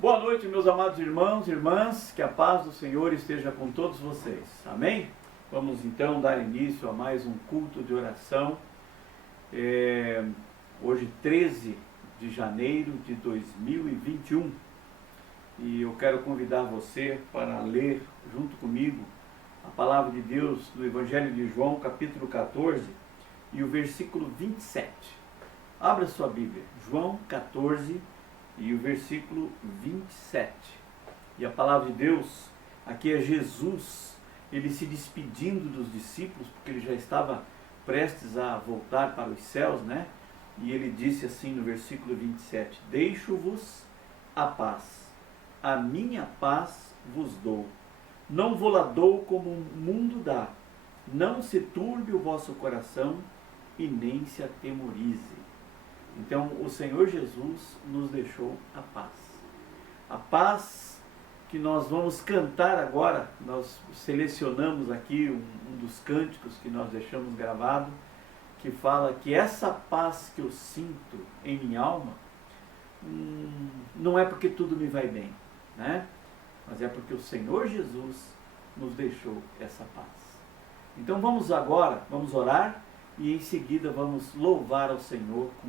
Boa noite, meus amados irmãos e irmãs, que a paz do Senhor esteja com todos vocês. Amém? Vamos então dar início a mais um culto de oração. Hoje, 13 de janeiro de 2021. E eu quero convidar você para ler junto comigo a palavra de Deus no Evangelho de João, capítulo 14, e o versículo 27. Abra sua Bíblia, João 14, e o versículo 27. E a palavra de Deus, aqui é Jesus, ele se despedindo dos discípulos, porque ele já estava prestes a voltar para os céus, né? E ele disse assim no versículo 27, deixo-vos a paz, a minha paz vos dou. Não vou-la dou como o mundo dá. Não se turbe o vosso coração e nem se atemorize. Então, o Senhor Jesus nos deixou a paz. A paz que nós vamos cantar agora, nós selecionamos aqui um dos cânticos que nós deixamos gravado, que fala que essa paz que eu sinto em minha alma, não é porque tudo me vai bem, né? Mas é porque o Senhor Jesus nos deixou essa paz. Então vamos agora, vamos orar, e em seguida vamos louvar ao Senhor com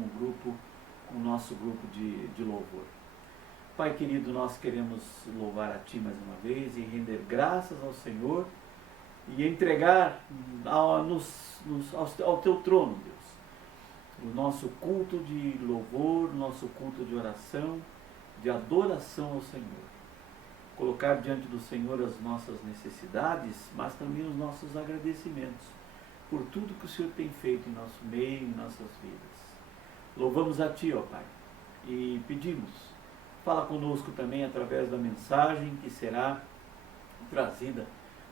o nosso grupo de louvor. Pai querido, nós queremos louvar a Ti mais uma vez e render graças ao Senhor e entregar ao Teu trono, Deus, o nosso culto de louvor, o nosso culto de oração, de adoração ao Senhor. Colocar diante do Senhor as nossas necessidades, mas também os nossos agradecimentos por tudo que o Senhor tem feito em nosso meio, em nossas vidas. Louvamos a Ti, ó Pai, e pedimos, fala conosco também através da mensagem que será trazida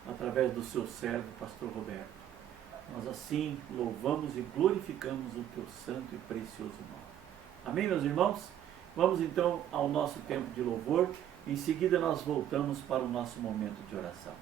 através do Seu servo, Pastor Roberto. Nós assim louvamos e glorificamos o Teu santo e precioso nome. Amém, meus irmãos? Vamos então ao nosso tempo de louvor, em seguida nós voltamos para o nosso momento de oração.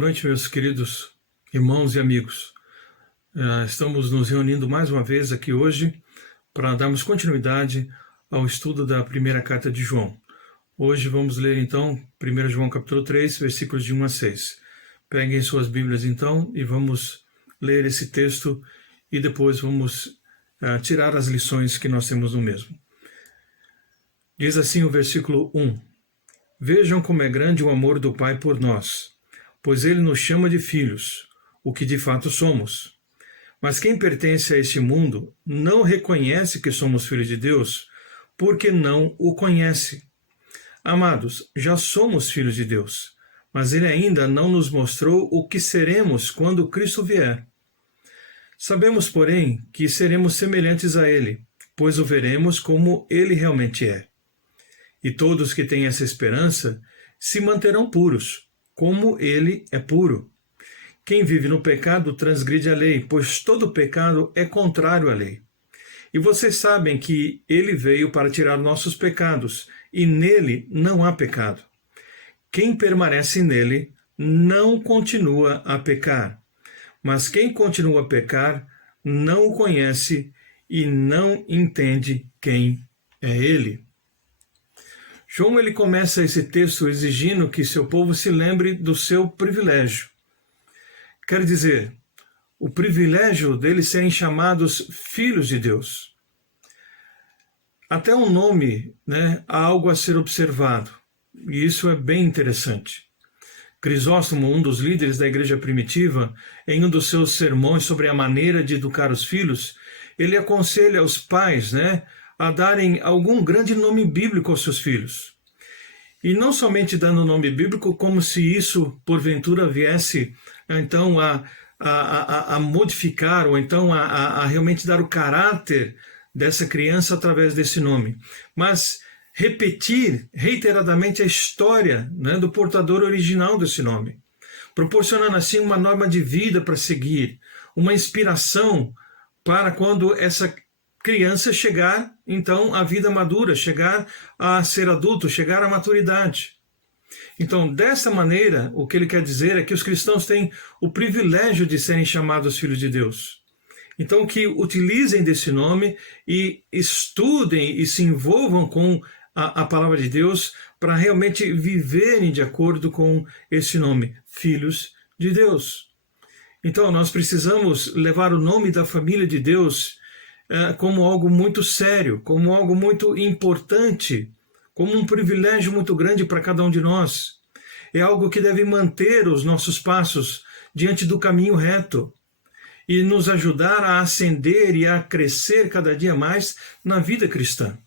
noite, meus queridos irmãos e amigos. Estamos nos reunindo mais uma vez aqui hoje para darmos continuidade ao estudo da primeira carta de João. Hoje vamos ler então 1 João capítulo 3, versículos de 1 a 6. Peguem suas Bíblias então e vamos ler esse texto e depois vamos tirar as lições que nós temos no mesmo. Diz assim o versículo 1. Vejam como é grande o amor do Pai por nós, pois Ele nos chama de filhos, o que de fato somos. Mas quem pertence a este mundo não reconhece que somos filhos de Deus, porque não o conhece. Amados, já somos filhos de Deus, mas Ele ainda não nos mostrou o que seremos quando Cristo vier. Sabemos, porém, que seremos semelhantes a Ele, pois o veremos como Ele realmente é. E todos que têm essa esperança se manterão puros, como Ele é puro. Quem vive no pecado transgride a lei, pois todo pecado é contrário à lei. E vocês sabem que Ele veio para tirar nossos pecados, e nele não há pecado. Quem permanece nele não continua a pecar. Mas quem continua a pecar não o conhece e não entende quem é Ele. João ele começa esse texto exigindo que seu povo se lembre do seu privilégio. Quer dizer, o privilégio deles serem chamados filhos de Deus. Até um nome, há algo a ser observado, e isso é bem interessante. Crisóstomo, um dos líderes da igreja primitiva, em um dos seus sermões sobre a maneira de educar os filhos, ele aconselha os pais, a darem algum grande nome bíblico aos seus filhos. E não somente dando nome bíblico, como se isso, porventura, viesse, então, a modificar, ou então a realmente dar o caráter dessa criança através desse nome. Mas repetir reiteradamente a história do portador original desse nome, proporcionando assim uma norma de vida para seguir, uma inspiração para quando essa criança chegar, então, à vida madura, chegar a ser adulto, chegar à maturidade. Então, dessa maneira, o que ele quer dizer é que os cristãos têm o privilégio de serem chamados filhos de Deus. Então, que utilizem desse nome e estudem e se envolvam com a palavra de Deus para realmente viverem de acordo com esse nome, filhos de Deus. Então, nós precisamos levar o nome da família de Deus como algo muito sério, como algo muito importante, como um privilégio muito grande para cada um de nós. É algo que deve manter os nossos passos diante do caminho reto e nos ajudar a ascender e a crescer cada dia mais na vida cristã.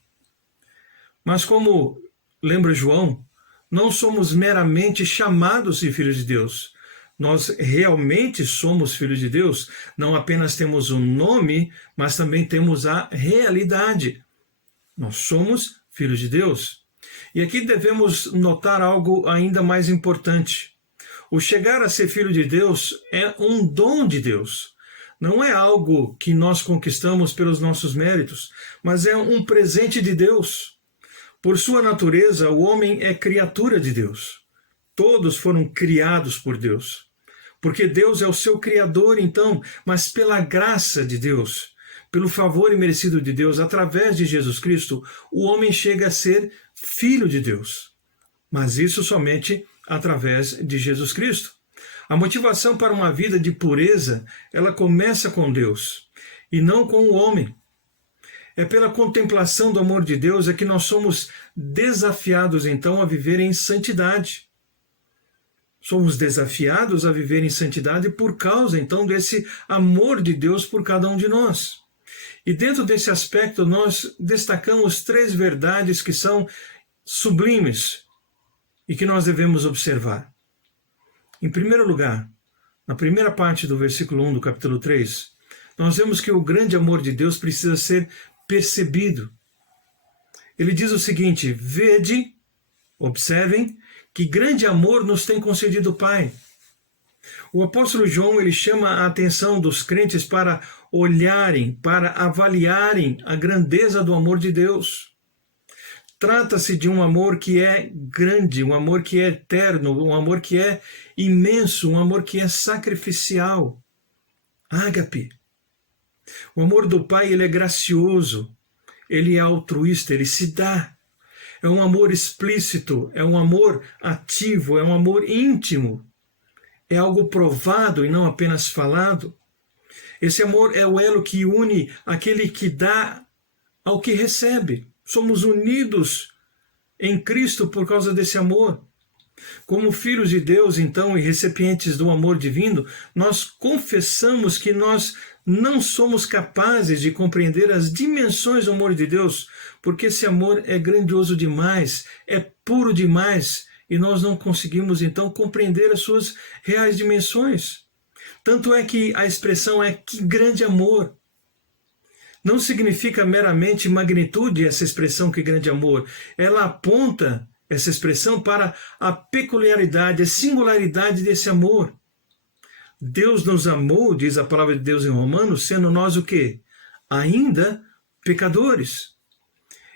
Mas como lembra João, não somos meramente chamados de filhos de Deus. Nós realmente somos filhos de Deus. Não apenas temos um nome, mas também temos a realidade. Nós somos filhos de Deus. E aqui devemos notar algo ainda mais importante. O chegar a ser filho de Deus é um dom de Deus. Não é algo que nós conquistamos pelos nossos méritos, mas é um presente de Deus. Por sua natureza, o homem é criatura de Deus. Todos foram criados por Deus. Porque Deus é o seu Criador, então, mas pela graça de Deus, pelo favor imerecido de Deus, através de Jesus Cristo, o homem chega a ser filho de Deus. Mas isso somente através de Jesus Cristo. A motivação para uma vida de pureza, ela começa com Deus e não com o homem. É pela contemplação do amor de Deus é que nós somos desafiados, então, a viver em santidade. Somos desafiados a viver em santidade por causa, então, desse amor de Deus por cada um de nós. E dentro desse aspecto, nós destacamos 3 verdades que são sublimes e que nós devemos observar. Em primeiro lugar, na primeira parte do versículo 1 do capítulo 3, nós vemos que o grande amor de Deus precisa ser percebido. Ele diz o seguinte: vede, observem, que grande amor nos tem concedido o Pai. O apóstolo João ele chama a atenção dos crentes para olharem, para avaliarem a grandeza do amor de Deus. Trata-se de um amor que é grande, um amor que é eterno, um amor que é imenso, um amor que é sacrificial. Ágape. O amor do Pai, ele é gracioso, ele é altruísta, ele se dá. É um amor explícito, é um amor ativo, é um amor íntimo. É algo provado e não apenas falado. Esse amor é o elo que une aquele que dá ao que recebe. Somos unidos em Cristo por causa desse amor. Como filhos de Deus, então, e recipientes do amor divino, nós confessamos que nós não somos capazes de compreender as dimensões do amor de Deus, porque esse amor é grandioso demais, é puro demais, e nós não conseguimos, então, compreender as suas reais dimensões. Tanto é que a expressão é que grande amor. Não significa meramente magnitude essa expressão que grande amor. Ela aponta essa expressão para a peculiaridade, a singularidade desse amor. Deus nos amou, diz a palavra de Deus em Romanos, sendo nós o quê? Ainda pecadores.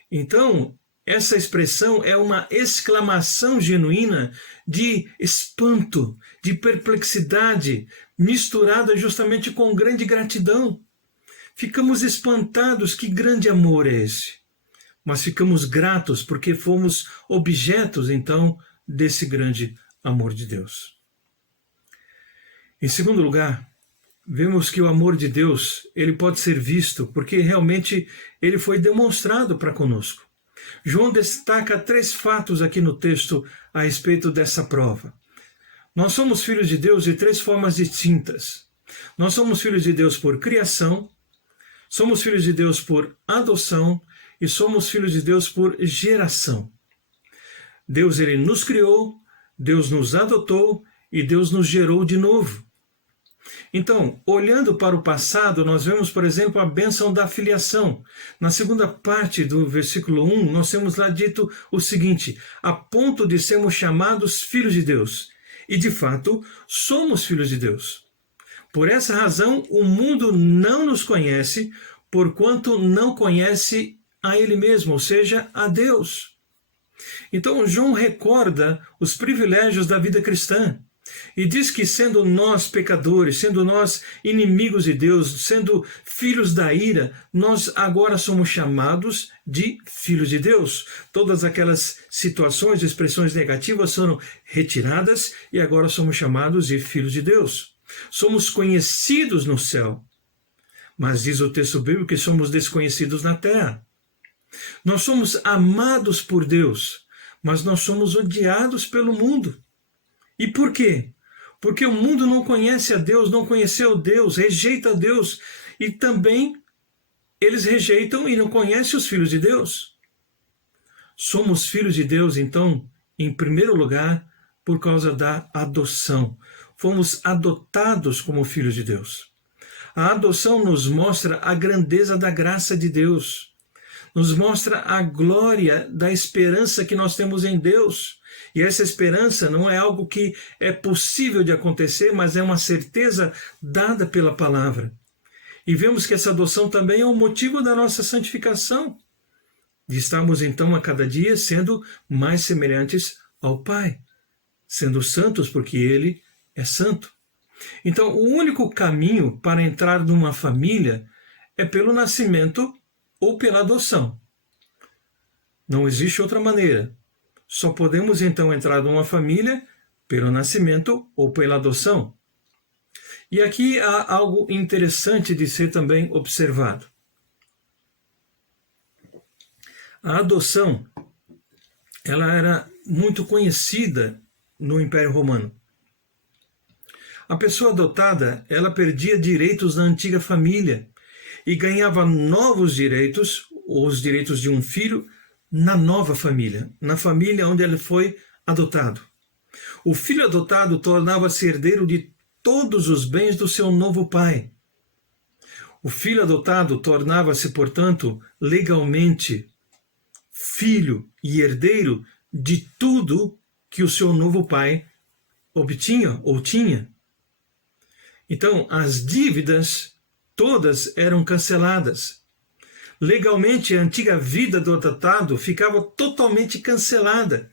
Então, essa expressão é uma exclamação genuína de espanto, de perplexidade, misturada justamente com grande gratidão. Ficamos espantados, que grande amor é esse? Mas ficamos gratos porque fomos objetos, então, desse grande amor de Deus. Em segundo lugar, vemos que o amor de Deus, ele pode ser visto porque realmente ele foi demonstrado para conosco. João destaca 3 fatos aqui no texto a respeito dessa prova. Nós somos filhos de Deus de 3 formas distintas. Nós somos filhos de Deus por criação, somos filhos de Deus por adoção e somos filhos de Deus por geração. Deus, ele nos criou, Deus nos adotou e Deus nos gerou de novo. Então, olhando para o passado, nós vemos, por exemplo, a bênção da filiação. Na segunda parte do versículo 1, nós temos lá dito o seguinte: a ponto de sermos chamados filhos de Deus. E, de fato, somos filhos de Deus. Por essa razão, o mundo não nos conhece, porquanto não conhece a Ele mesmo, ou seja, a Deus. Então, João recorda os privilégios da vida cristã e diz que, sendo nós pecadores, sendo nós inimigos de Deus, sendo filhos da ira, nós agora somos chamados de filhos de Deus. Todas aquelas situações, expressões negativas foram retiradas e agora somos chamados de filhos de Deus. Somos conhecidos no céu, mas diz o texto bíblico que somos desconhecidos na terra. Nós somos amados por Deus, mas nós somos odiados pelo mundo. E por quê? Porque o mundo não conhece a Deus, não conheceu Deus, rejeita Deus, e também eles rejeitam e não conhecem os filhos de Deus. Somos filhos de Deus, então, em primeiro lugar, por causa da adoção. Fomos adotados como filhos de Deus. A adoção nos mostra a grandeza da graça de Deus, nos mostra a glória da esperança que nós temos em Deus. E essa esperança não é algo que é possível de acontecer, mas é uma certeza dada pela palavra. E vemos que essa adoção também é o motivo da nossa santificação, de estarmos então a cada dia sendo mais semelhantes ao Pai, sendo santos porque Ele é santo. Então, o único caminho para entrar numa família é pelo nascimento ou pela adoção. Não existe outra maneira. Só podemos então entrar numa família pelo nascimento ou pela adoção. E aqui há algo interessante de ser também observado. A adoção, ela era muito conhecida no Império Romano. A pessoa adotada, ela perdia direitos na antiga família e ganhava novos direitos, os direitos de um filho, na nova família, na família onde ele foi adotado. O filho adotado tornava-se herdeiro de todos os bens do seu novo pai. O filho adotado tornava-se, portanto, legalmente filho e herdeiro de tudo que o seu novo pai obtinha ou tinha. Então, as dívidas todas eram canceladas. Legalmente, a antiga vida do adotado ficava totalmente cancelada,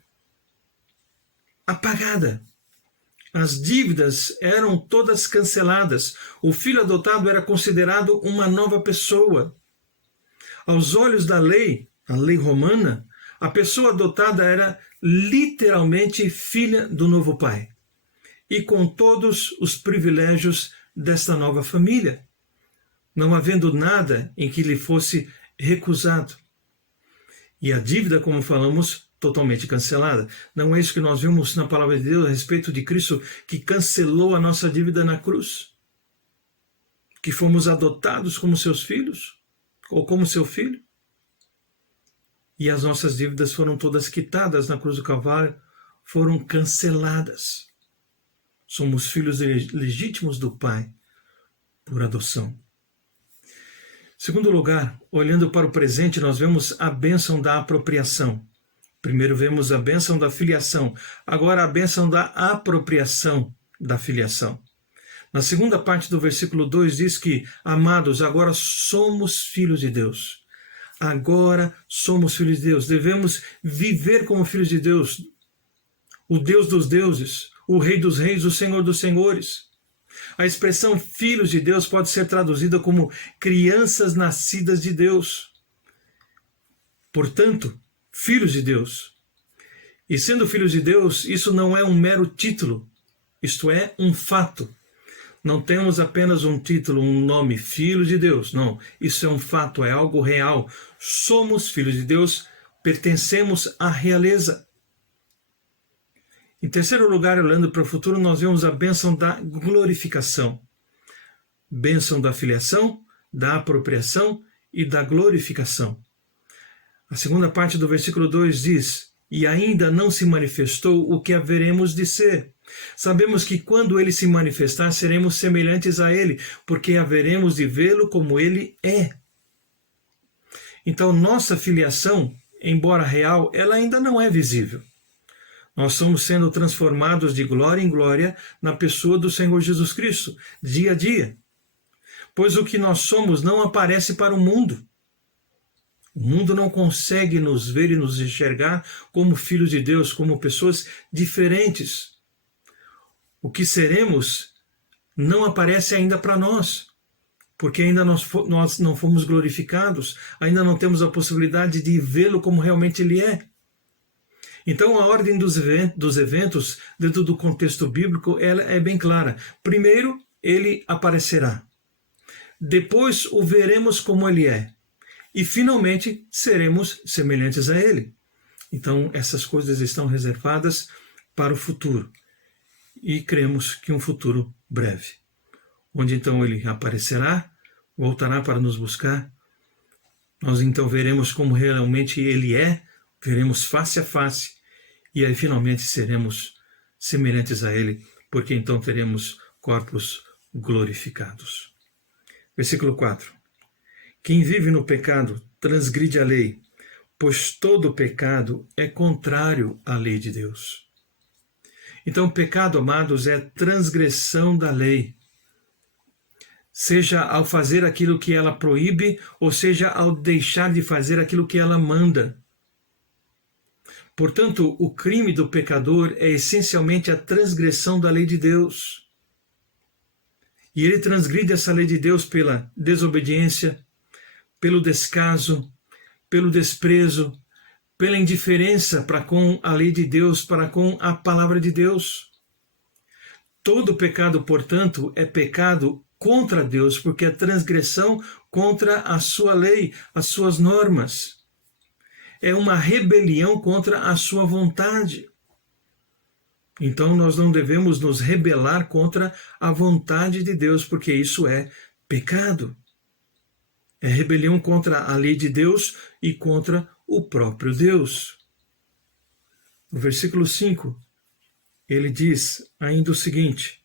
apagada. As dívidas eram todas canceladas. O filho adotado era considerado uma nova pessoa. Aos olhos da lei, a lei romana, a pessoa adotada era literalmente filha do novo pai, e com todos os privilégios desta nova família, não havendo nada em que lhe fosse recusado. E a dívida, como falamos, totalmente cancelada. Não é isso que nós vimos na palavra de Deus a respeito de Cristo, que cancelou a nossa dívida na cruz? Que fomos adotados como seus filhos, ou como seu filho? E as nossas dívidas foram todas quitadas na cruz do Calvário, foram canceladas. Somos filhos legítimos do Pai, por adoção. Segundo lugar, olhando para o presente, nós vemos a bênção da apropriação. Primeiro vemos a bênção da filiação, agora a bênção da apropriação da filiação. Na segunda parte do versículo 2 diz que, amados, agora somos filhos de Deus. Agora somos filhos de Deus. Devemos viver como filhos de Deus. O Deus dos deuses, o Rei dos reis, o Senhor dos senhores. A expressão filhos de Deus pode ser traduzida como crianças nascidas de Deus. Portanto, filhos de Deus. E sendo filhos de Deus, isso não é um mero título, isto é um fato. Não temos apenas um título, um nome, filhos de Deus. Não, isso é um fato, é algo real. Somos filhos de Deus, pertencemos à realeza. Em terceiro lugar, olhando para o futuro, nós vemos a bênção da glorificação. Bênção da filiação, da apropriação e da glorificação. A segunda parte do versículo 2 diz: e ainda não se manifestou o que haveremos de ser. Sabemos que quando ele se manifestar, seremos semelhantes a ele, porque haveremos de vê-lo como ele é. Então, nossa filiação, embora real, ela ainda não é visível. Nós estamos sendo transformados de glória em glória na pessoa do Senhor Jesus Cristo, dia a dia. Pois o que nós somos não aparece para o mundo. O mundo não consegue nos ver e nos enxergar como filhos de Deus, como pessoas diferentes. O que seremos não aparece ainda para nós, porque ainda nós não fomos glorificados, ainda não temos a possibilidade de vê-lo como realmente ele é. Então a ordem dos eventos dentro do contexto bíblico ela é bem clara. Primeiro, ele aparecerá. Depois o veremos como ele é. E finalmente seremos semelhantes a ele. Então essas coisas estão reservadas para o futuro. E cremos que um futuro breve. Onde então ele aparecerá, voltará para nos buscar. Nós então veremos como realmente ele é, veremos face a face. E aí finalmente seremos semelhantes a ele, porque então teremos corpos glorificados. Versículo 4. Quem vive no pecado transgride a lei, pois todo pecado é contrário à lei de Deus. Então, pecado, amados, é transgressão da lei. Seja ao fazer aquilo que ela proíbe, ou seja ao deixar de fazer aquilo que ela manda. Portanto, o crime do pecador é essencialmente a transgressão da lei de Deus. E ele transgride essa lei de Deus pela desobediência, pelo descaso, pelo desprezo, pela indiferença para com a lei de Deus, para com a palavra de Deus. Todo pecado, portanto, é pecado contra Deus, porque é transgressão contra a sua lei, as suas normas. É uma rebelião contra a sua vontade. Então nós não devemos nos rebelar contra a vontade de Deus, porque isso é pecado. É rebelião contra a lei de Deus e contra o próprio Deus. No versículo 5, ele diz ainda o seguinte: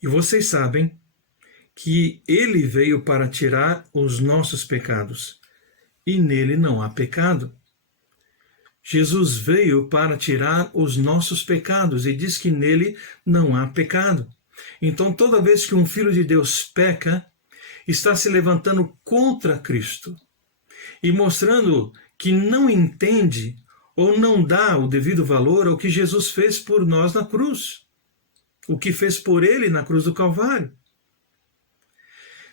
e vocês sabem que ele veio para tirar os nossos pecados, e nele não há pecado. Jesus veio para tirar os nossos pecados e diz que nele não há pecado. Então, toda vez que um filho de Deus peca, está se levantando contra Cristo e mostrando que não entende ou não dá o devido valor ao que Jesus fez por nós na cruz, o que fez por ele na cruz do Calvário.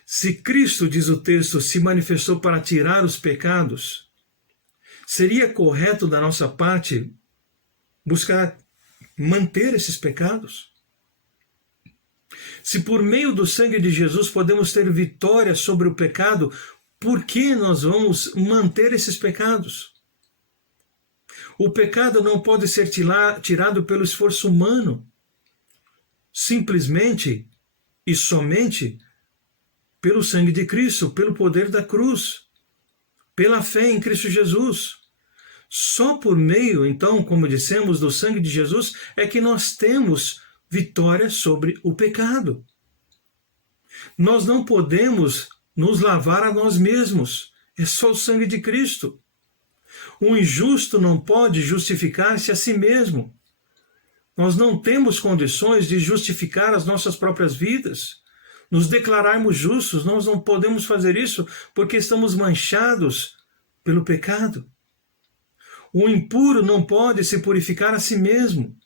Se Cristo, diz o texto, se manifestou para tirar os pecados, seria correto da nossa parte buscar manter esses pecados? Se por meio do sangue de Jesus podemos ter vitória sobre o pecado, por que nós vamos manter esses pecados? O pecado não pode ser tirado pelo esforço humano, simplesmente e somente pelo sangue de Cristo, pelo poder da cruz, pela fé em Cristo Jesus. Só por meio, então, como dissemos, do sangue de Jesus é que nós temos vitória sobre o pecado. Nós não podemos nos lavar a nós mesmos, é só o sangue de Cristo. O injusto não pode justificar-se a si mesmo. Nós não temos condições de justificar as nossas próprias vidas, nos declararmos justos. Nós não podemos fazer isso porque estamos manchados pelo pecado. O impuro não pode se purificar a si mesmo.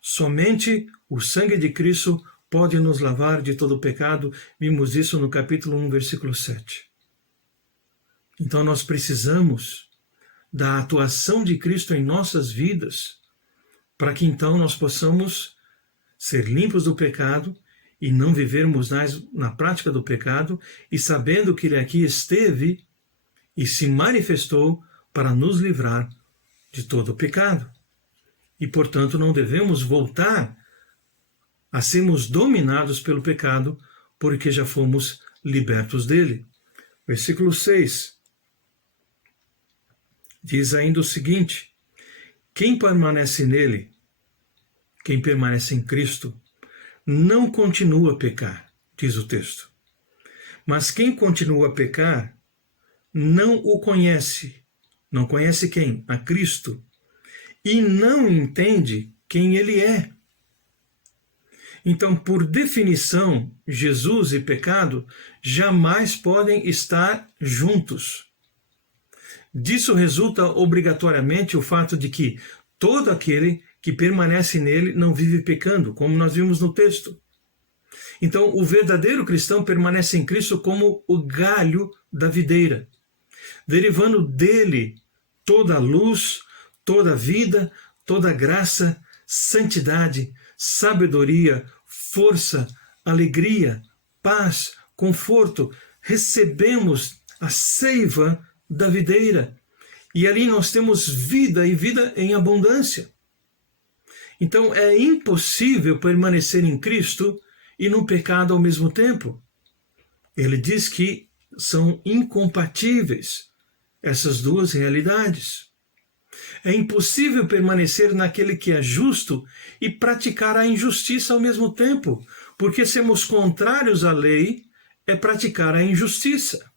Somente o sangue de Cristo pode nos lavar de todo o pecado. Vimos isso no capítulo 1, versículo 7. Então nós precisamos da atuação de Cristo em nossas vidas, para que então nós possamos ser limpos do pecado e não vivermos mais na prática do pecado, e sabendo que Ele aqui esteve e se manifestou para nos livrar de todo o pecado. E, portanto, não devemos voltar a sermos dominados pelo pecado, porque já fomos libertos dele. Versículo 6 diz ainda o seguinte: quem permanece nele, quem permanece em Cristo, não continua a pecar, diz o texto. Mas quem continua a pecar, não o conhece. Não conhece quem? A Cristo. E não entende quem ele é. Então, por definição, Jesus e pecado jamais podem estar juntos. Disso resulta obrigatoriamente o fato de que todo aquele que permanece nele não vive pecando, como nós vimos no texto. Então, o verdadeiro cristão permanece em Cristo como o galho da videira, derivando dele toda a luz, toda a vida, toda a graça, santidade, sabedoria, força, alegria, paz, conforto. Recebemos a seiva da videira, e ali nós temos vida e vida em abundância. Então é impossível permanecer em Cristo e no pecado ao mesmo tempo. Ele diz que são incompatíveis essas duas realidades. É impossível permanecer naquele que é justo e praticar a injustiça ao mesmo tempo, porque sermos contrários à lei é praticar a injustiça.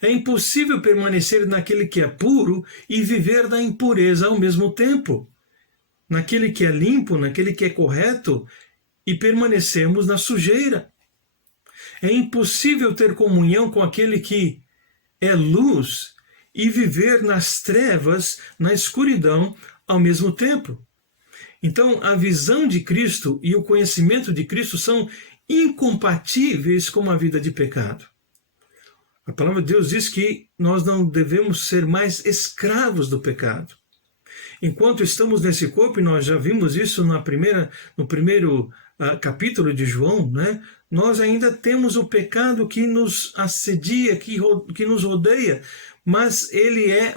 É impossível permanecer naquele que é puro e viver da impureza ao mesmo tempo, naquele que é limpo, naquele que é correto, e permanecermos na sujeira. É impossível ter comunhão com aquele que é luz e viver nas trevas, na escuridão, ao mesmo tempo. Então, a visão de Cristo e o conhecimento de Cristo são incompatíveis com uma vida de pecado. A palavra de Deus diz que nós não devemos ser mais escravos do pecado. Enquanto estamos nesse corpo, e nós já vimos isso no primeiro capítulo de João, né? Nós ainda temos o pecado que nos assedia, que nos rodeia, mas ele é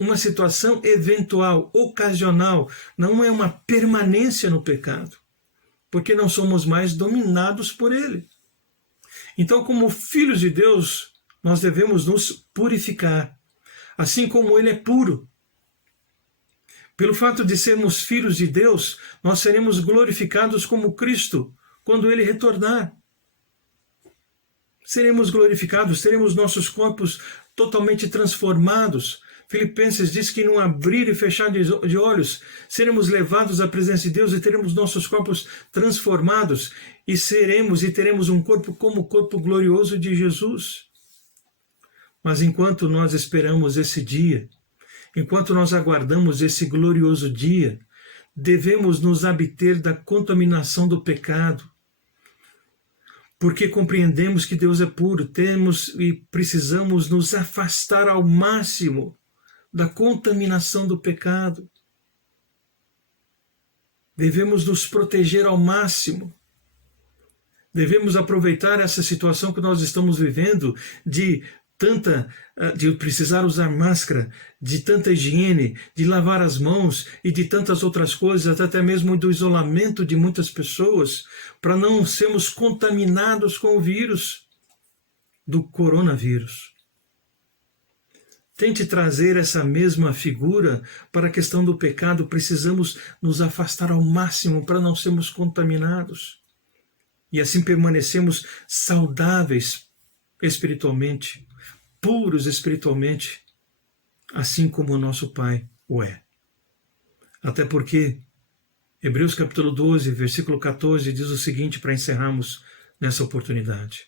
uma situação eventual, ocasional, não é uma permanência no pecado, porque não somos mais dominados por ele. Então, como filhos de Deus, nós devemos nos purificar, assim como ele é puro. Pelo fato de sermos filhos de Deus, nós seremos glorificados como Cristo quando ele retornar. Seremos glorificados, teremos nossos corpos totalmente transformados, Filipenses diz que num abrir e fechar de olhos, seremos levados à presença de Deus e teremos nossos corpos transformados e teremos um corpo como o corpo glorioso de Jesus. Mas enquanto nós esperamos esse dia, enquanto nós aguardamos esse glorioso dia, devemos nos abster da contaminação do pecado, porque compreendemos que Deus é puro, temos e precisamos nos afastar ao máximo da contaminação do pecado. Devemos nos proteger ao máximo. Devemos aproveitar essa situação que nós estamos vivendo de precisar usar máscara, de tanta higiene, de lavar as mãos e de tantas outras coisas, até mesmo do isolamento de muitas pessoas, para não sermos contaminados com o vírus do coronavírus. Tente trazer essa mesma figura para a questão do pecado. Precisamos nos afastar ao máximo para não sermos contaminados. E assim permanecemos saudáveis espiritualmente, puros espiritualmente, assim como o nosso Pai o é. Até porque Hebreus capítulo 12, versículo 14 diz o seguinte, para encerrarmos nessa oportunidade: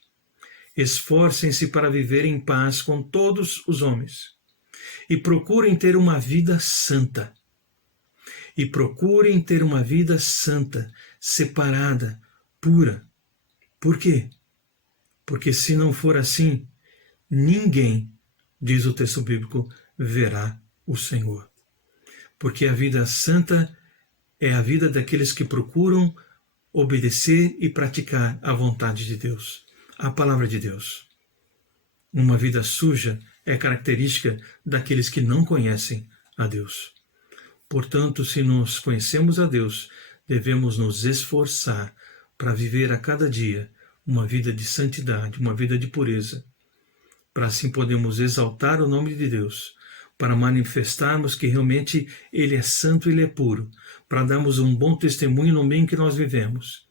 esforcem-se para viver em paz com todos os homens e procurem ter uma vida santa. E procurem ter uma vida santa, separada, pura. Por quê? Porque se não for assim, ninguém, diz o texto bíblico, verá o Senhor. Porque a vida santa é a vida daqueles que procuram obedecer e praticar a vontade de Deus, a palavra de Deus. Uma vida suja é característica daqueles que não conhecem a Deus. Portanto, se nós conhecemos a Deus, devemos nos esforçar para viver a cada dia uma vida de santidade, uma vida de pureza, para assim podermos exaltar o nome de Deus, para manifestarmos que realmente Ele é santo, Ele é puro, para darmos um bom testemunho no meio em que nós vivemos.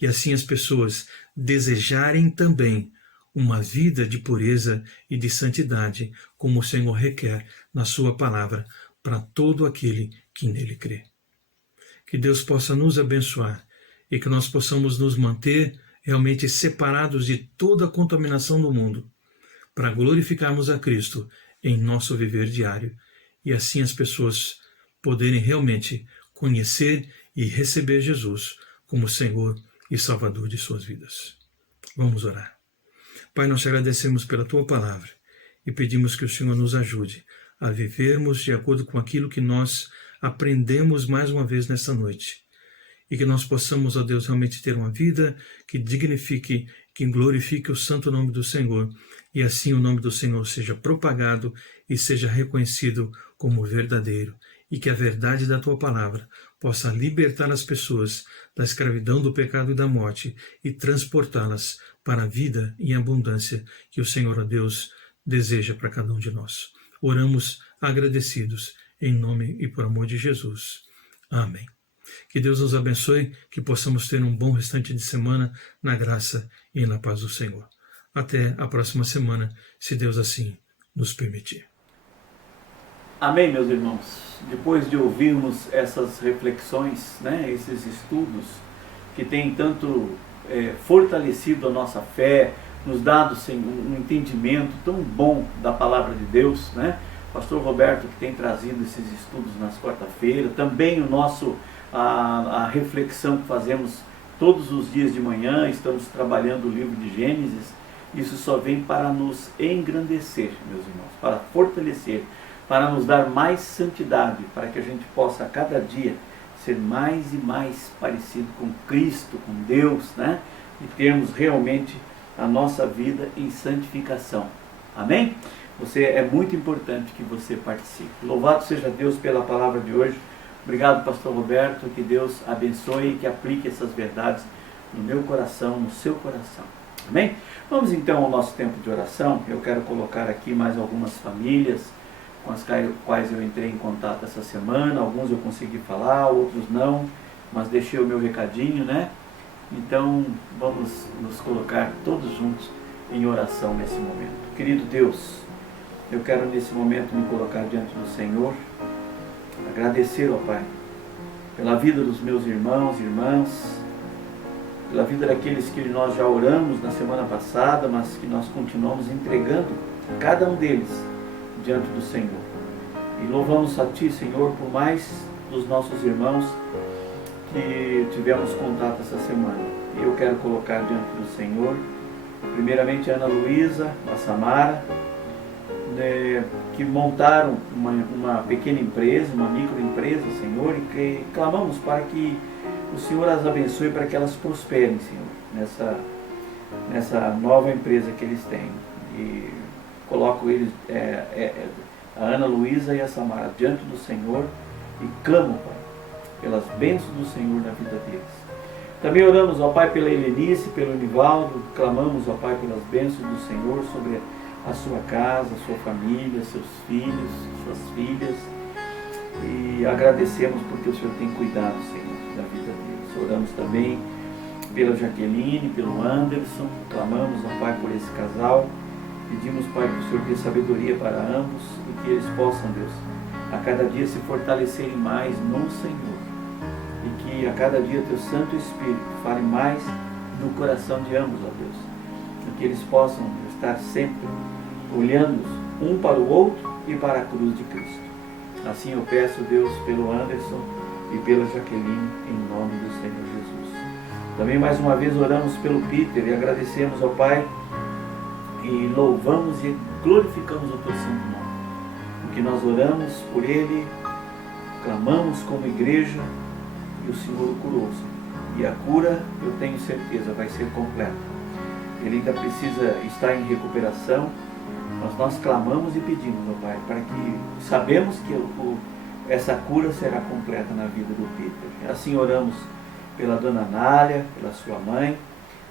E assim as pessoas desejarem também uma vida de pureza e de santidade, como o Senhor requer na sua palavra, para todo aquele que nele crê. Que Deus possa nos abençoar e que nós possamos nos manter realmente separados de toda a contaminação do mundo, para glorificarmos a Cristo em nosso viver diário e assim as pessoas poderem realmente conhecer e receber Jesus como Senhor e Salvador de suas vidas. Vamos orar. Pai, nós te agradecemos pela Tua palavra e pedimos que o Senhor nos ajude a vivermos de acordo com aquilo que nós aprendemos mais uma vez nessa noite. E que nós possamos, ó Deus, realmente ter uma vida que dignifique, que glorifique o santo nome do Senhor. E assim o nome do Senhor seja propagado e seja reconhecido como verdadeiro. E que a verdade da Tua palavra possa libertar as pessoas da escravidão do pecado e da morte e transportá-las para a vida em abundância que o Senhor, ó Deus, deseja para cada um de nós. Oramos agradecidos em nome e por amor de Jesus. Amém. Que Deus nos abençoe, que possamos ter um bom restante de semana na graça e na paz do Senhor. Até a próxima semana, se Deus assim nos permitir. Amém, meus irmãos. Depois de ouvirmos essas reflexões, esses estudos que têm tanto fortalecido a nossa fé, nos dado um entendimento tão bom da palavra de Deus, Pastor Roberto, que tem trazido esses estudos nas quarta-feiras, também a reflexão que fazemos todos os dias de manhã, estamos trabalhando o livro de Gênesis. Isso só vem para nos engrandecer, meus irmãos, para fortalecer, para nos dar mais santidade, para que a gente possa a cada dia ser mais e mais parecido com Cristo, com Deus, e termos realmente a nossa vida em santificação. Amém? É muito importante que você participe. Louvado seja Deus pela palavra de hoje. Obrigado, Pastor Roberto, que Deus abençoe e que aplique essas verdades no meu coração, no seu coração. Amém? Vamos então ao nosso tempo de oração. Eu quero colocar aqui mais algumas famílias com as quais eu entrei em contato essa semana. Alguns eu consegui falar, outros não, mas deixei o meu recadinho, Então, vamos nos colocar todos juntos em oração nesse momento. Querido Deus, Eu quero nesse momento me colocar diante do Senhor, agradecer, ó Pai, pela vida dos meus irmãos e irmãs, pela vida daqueles que nós já oramos na semana passada, mas que nós continuamos entregando cada um deles diante do Senhor. E louvamos a Ti, Senhor, por mais dos nossos irmãos que tivemos contato essa semana. E eu quero colocar diante do Senhor, primeiramente a Ana Luísa, a Samara, que montaram uma pequena empresa, uma microempresa, Senhor, e que clamamos para que o Senhor as abençoe, para que elas prosperem, Senhor, nessa nova empresa que eles têm. E coloco eles, a Ana Luísa e a Samara, diante do Senhor e clamo, Pai, pelas bênçãos do Senhor na vida deles. Também oramos, ó Pai, pela Helenice, pelo Nivaldo, clamamos, ó Pai, pelas bênçãos do Senhor sobre a sua casa, a sua família, seus filhos, suas filhas, e agradecemos porque o Senhor tem cuidado, Senhor, da vida deles. Oramos também pela Jaqueline, pelo Anderson, clamamos, ó Pai, por esse casal, pedimos, Pai, que o Senhor dê sabedoria para ambos e que eles possam, Deus, a cada dia se fortalecerem mais no Senhor, e que a cada dia Teu Santo Espírito fale mais no coração de ambos, ó Deus, e que eles possam estar sempre olhando um para o outro e para a cruz de Cristo. Assim eu peço, Deus, pelo Anderson e pela Jaqueline, em nome do Senhor Jesus. Também mais uma vez oramos pelo Peter e agradecemos ao Pai e louvamos e glorificamos o Teu santo nome. Porque nós oramos por ele, clamamos como igreja e o Senhor o curou. E a cura, eu tenho certeza, vai ser completa. Ele ainda precisa estar em recuperação, mas nós clamamos e pedimos, ó Pai, para que sabemos que essa cura será completa na vida do Peter. Assim oramos pela Dona Nália, pela sua mãe,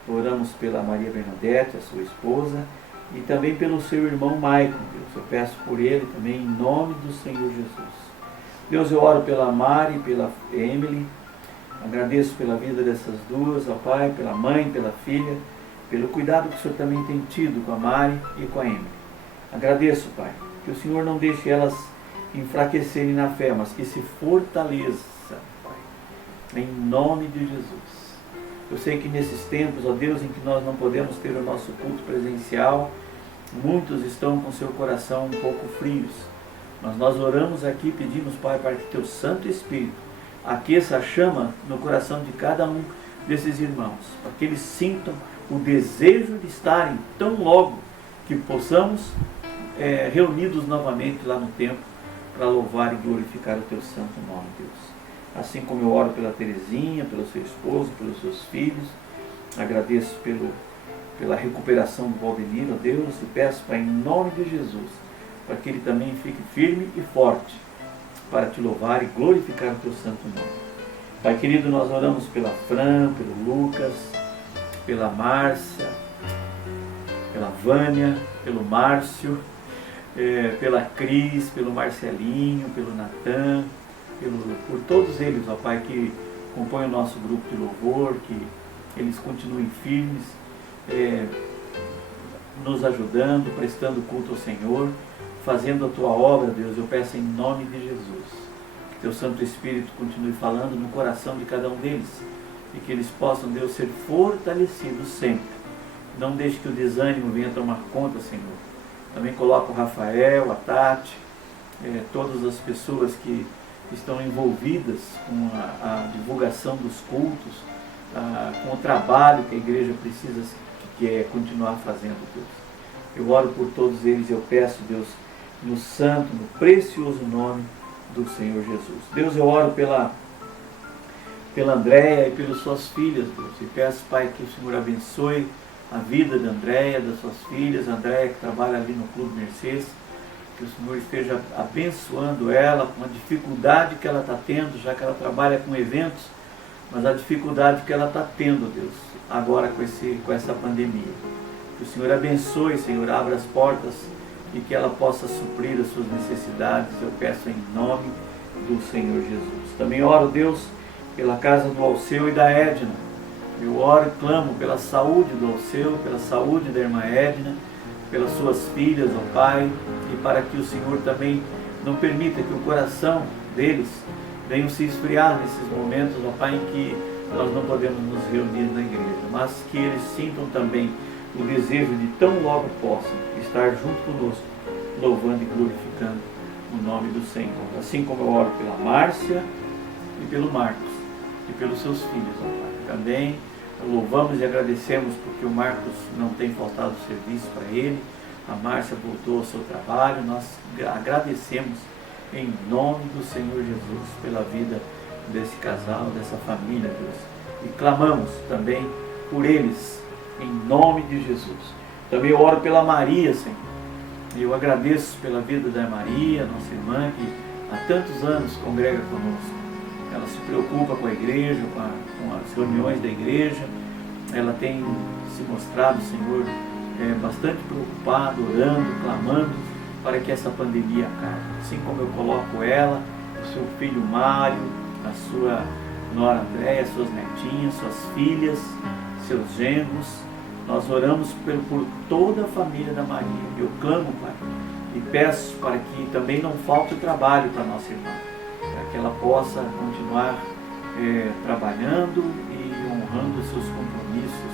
oramos pela Maria Bernadette, a sua esposa, e também pelo seu irmão Maicon, Deus. Eu peço por ele também em nome do Senhor Jesus. Deus, eu oro pela Mari e pela Emily, agradeço pela vida dessas duas, ó Pai, pela mãe, pela filha, pelo cuidado que o Senhor também tem tido com a Mari e com a Emily. Agradeço, Pai, que o Senhor não deixe elas enfraquecerem na fé, mas que se fortaleça, Pai, em nome de Jesus. Eu sei que nesses tempos, ó Deus, em que nós não podemos ter o nosso culto presencial, muitos estão com seu coração um pouco frios, mas nós oramos aqui, pedimos, Pai, para que Teu Santo Espírito aqueça a chama no coração de cada um desses irmãos, para que eles sintam o desejo de estarem tão logo que possamos reunidos novamente lá no templo para louvar e glorificar o Teu santo nome, Deus. Assim como eu oro pela Terezinha, pelo seu esposo, pelos seus filhos, agradeço pela recuperação do Valdenir, ó Deus, e peço, Pai, em nome de Jesus, para que ele também fique firme e forte para Te louvar e glorificar o Teu santo nome. Pai querido, nós oramos pela Fran, pelo Lucas, pela Márcia, pela Vânia, pelo Márcio, pela Cris, pelo Marcelinho, pelo Natan, por todos eles, ó Pai, que compõem o nosso grupo de louvor, que eles continuem firmes, nos ajudando, prestando culto ao Senhor, fazendo a Tua obra, Deus. Eu peço em nome de Jesus, que Teu Santo Espírito continue falando no coração de cada um deles, e que eles possam, Deus, ser fortalecidos sempre. Não deixe que o desânimo venha tomar conta, Senhor. Também coloco o Rafael, a Tati, todas as pessoas que estão envolvidas com a divulgação dos cultos, com o trabalho que a igreja precisa continuar fazendo, Deus. Eu oro por todos eles e eu peço, Deus, no santo, no precioso nome do Senhor Jesus. Deus, eu oro pela Andréia e pelas suas filhas, Deus, e peço, Pai, que o Senhor abençoe a vida da Andréia, das suas filhas, a Andréia que trabalha ali no Clube Mercês, que o Senhor esteja abençoando ela com a dificuldade que ela está tendo, já que ela trabalha com eventos, mas a dificuldade que ela está tendo, Deus, agora com essa pandemia. Que o Senhor abençoe, Senhor, abra as portas e que ela possa suprir as suas necessidades, eu peço em nome do Senhor Jesus. Também oro, Deus, pela casa do Alceu e da Edna. Eu oro e clamo pela saúde do Alceu, pela saúde da irmã Edna, pelas suas filhas, ó Pai, e para que o Senhor também não permita que o coração deles venha se esfriar nesses momentos, ó Pai, em que nós não podemos nos reunir na igreja, mas que eles sintam também o desejo de tão logo possam estar junto conosco, louvando e glorificando o nome do Senhor. Assim como eu oro pela Márcia e pelo Marcos e pelos seus filhos, ó Pai. Também louvamos e agradecemos porque o Marcos não tem faltado serviço para ele, a Márcia voltou ao seu trabalho, nós agradecemos em nome do Senhor Jesus pela vida desse casal, dessa família, Deus. E clamamos também por eles, em nome de Jesus. Também eu oro pela Maria, Senhor. E eu agradeço pela vida da Maria, nossa irmã, que há tantos anos congrega conosco. Ela se preocupa com a igreja, com as reuniões da igreja. Ela tem se mostrado, Senhor, bastante preocupada, orando, clamando para que essa pandemia acabe. Assim como eu coloco ela, o seu filho Mário, a sua nora Andréia, suas netinhas, suas filhas, seus genros. Nós oramos por toda a família da Maria. Eu clamo, Pai, e peço para que também não falte trabalho para nossa irmã, para que ela possa continuar trabalhando e honrando os seus compromissos.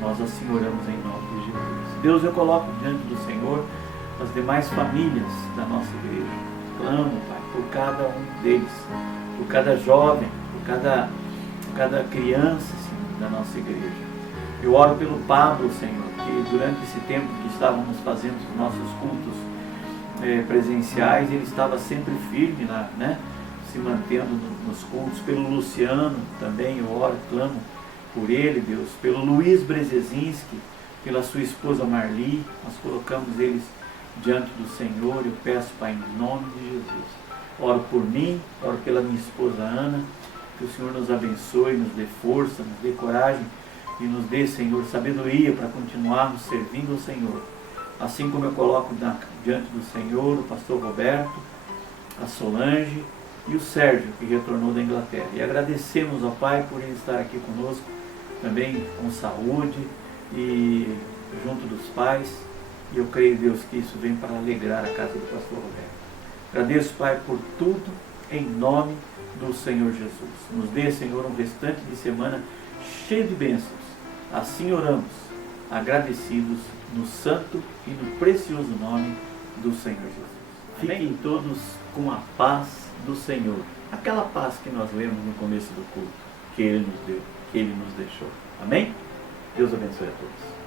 Nós assim oramos em nome de Jesus. Deus, eu coloco diante do Senhor as demais famílias da nossa igreja. Clamo, Pai, por cada um deles, por cada jovem, por cada criança, Senhor, da nossa igreja. Eu oro pelo Pablo, Senhor, que durante esse tempo que estávamos fazendo os nossos cultos presenciais, ele estava sempre firme lá, né? Se mantendo nos cultos. Pelo Luciano também eu oro, clamo por ele, Deus. Pelo Luiz Brezezinski, pela sua esposa Marli, nós colocamos eles diante do Senhor. Eu peço, Pai, em nome de Jesus. Oro por mim, oro pela minha esposa Ana, que o Senhor nos abençoe, nos dê força, nos dê coragem e nos dê, Senhor, sabedoria para continuarmos servindo ao Senhor. Assim como eu coloco diante do Senhor o pastor Roberto, a Solange e o Sérgio, que retornou da Inglaterra. E agradecemos ao Pai por ele estar aqui conosco, também com saúde e junto dos pais. E eu creio, Deus, que isso vem para alegrar a casa do pastor Roberto. Agradeço, Pai, por tudo, em nome do Senhor Jesus. Nos dê, Senhor, um restante de semana cheio de bênçãos. Assim oramos, agradecidos no santo e no precioso nome do Senhor Jesus. Fiquem todos com a paz do Senhor. Aquela paz que nós lemos no começo do culto, que Ele nos deu, que Ele nos deixou. Amém? Deus abençoe a todos.